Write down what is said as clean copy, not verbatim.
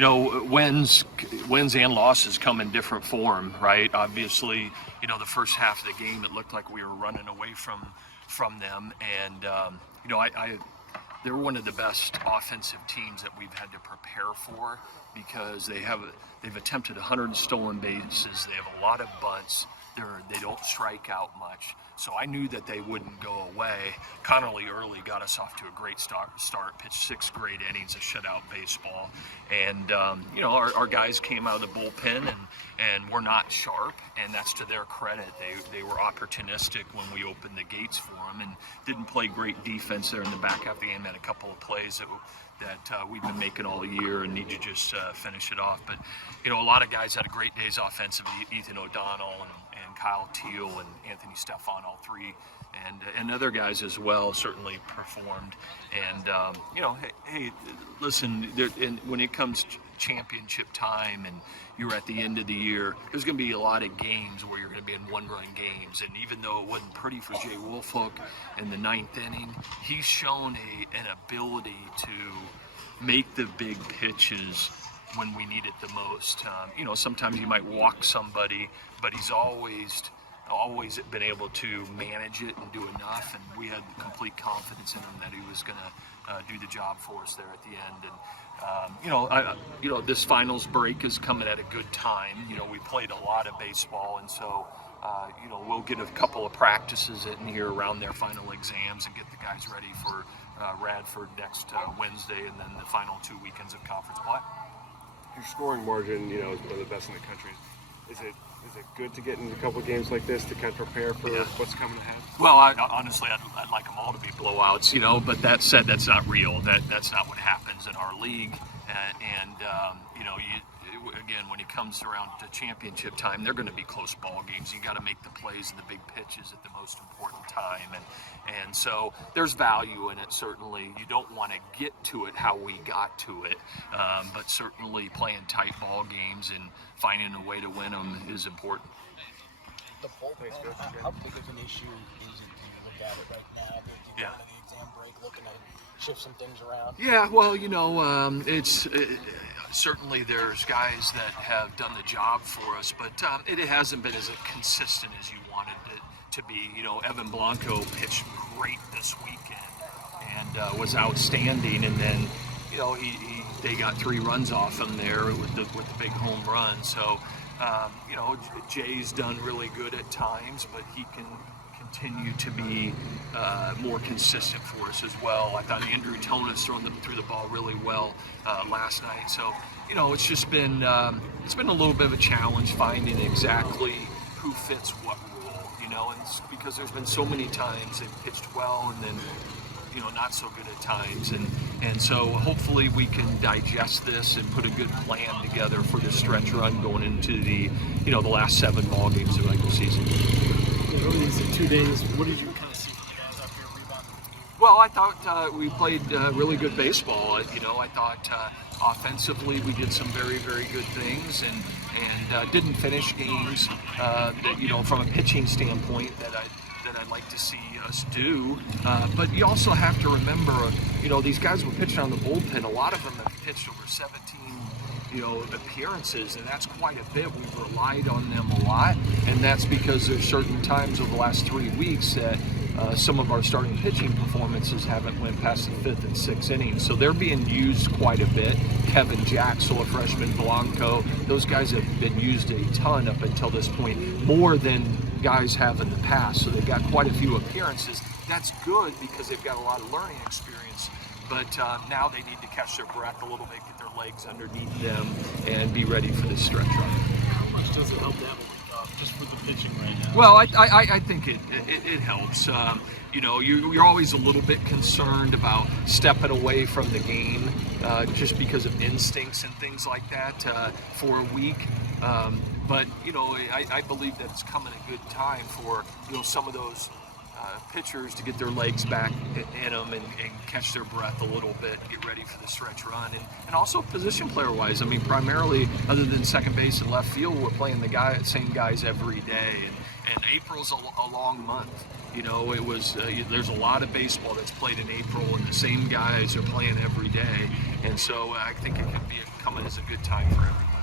wins and losses come in different form, right? Obviously, the first half of the game, it looked like we were running away from them, and they're one of the best offensive teams that we've had to prepare for, because they've attempted 100 stolen bases. They have a lot of bunts. They don't strike out much. So I knew that they wouldn't go away. Connolly early got us off to a great start, pitched 6 great innings of shutout baseball. And, our guys came out of the bullpen and were not sharp, and that's to their credit. They were opportunistic when we opened the gates for them, and didn't play great defense there in the back half of the game. Had a couple of plays that we've been making all year and need to just finish it off. But, a lot of guys had a great days offensively. Ethan O'Donnell and Kyle Teal and Anthony Stefan, all three, and other guys as well certainly performed. And, hey, listen, when it comes to championship time and you're at the end of the year, there's going to be a lot of games where you're going to be in one-run games. And even though it wasn't pretty for Jay Wolfhook in the 9th inning, he's shown an ability to make the big pitches when we need it the most. Sometimes you might walk somebody, but he's always been able to manage it and do enough, and we had complete confidence in him that he was going to do the job for us there at the end. And this finals break is coming at a good time. We played a lot of baseball, and so we'll get a couple of practices in here around their final exams and get the guys ready for Radford next Wednesday, and then the final 2 weekends of conference play. Your scoring margin, is one of the best in the country. Is it good to get into a couple of games like this to kind of prepare for what's coming ahead? Well, honestly, I'd like them all to be blowouts, but that said, that's not real. That's not what happens in our league. Again, when it comes around to championship time, they're going to be close ball games. You got to make the plays and the big pitches at the most important time, and so there's value in it. Certainly, you don't want to get to it how we got to it, but certainly playing tight ball games and finding a way to win them is important. The bullpen, how big of an issue is it when you look at it right now? You're going to the exam break, looking to shift some things around. Yeah, well, it's. Certainly there's guys that have done the job for us, but it hasn't been as consistent as you wanted it to be. Evan Blanco pitched great this weekend and was outstanding, and then they got 3 runs off him there with the big home run. So Jay's done really good at times, but he can continue to be more consistent for us as well. I thought Andrew Tonis threw the ball really well last night. So, it's just been it's been a little bit of a challenge finding exactly who fits what role, and it's because there's been so many times they pitched well and then not so good at times, and so hopefully we can digest this and put a good plan together for the stretch run going into the the last 7 ball games of the regular season. Over these 2 days, what did you kind of see from you guys out here rebounding? Well, I thought we played really good baseball. I thought offensively we did some very, very good things, and didn't finish games from a pitching standpoint that I'd like to see us do. But you also have to remember, these guys were pitching on the bullpen. A lot of them have pitched over 17 appearances, and that's quite a bit. We've relied on them a lot, and that's because there's certain times over the last 3 weeks that some of our starting pitching performances haven't went past the 5th and 6th innings, so they're being used quite a bit. Kevin Jacksel, a freshman, Blanco, those guys have been used a ton up until this point, more than guys have in the past, so they've got quite a few appearances. That's good because they've got a lot of learning experience, but now they need to catch their breath a little bit, get their legs underneath them, and be ready for this stretch run. How much does it help to have a week off just for the pitching right now? Well, I think it helps. You're always a little bit concerned about stepping away from the game just because of instincts and things like that for a week. But I believe that it's coming a good time for some of those pitchers to get their legs back in them and catch their breath a little bit, get ready for the stretch run, and also position player wise. I mean, primarily other than second base and left field, we're playing the same guys every day, And April's a long month. You know, it was there's a lot of baseball that's played in April, and the same guys are playing every day. And so I think it could be coming as a good time for everybody.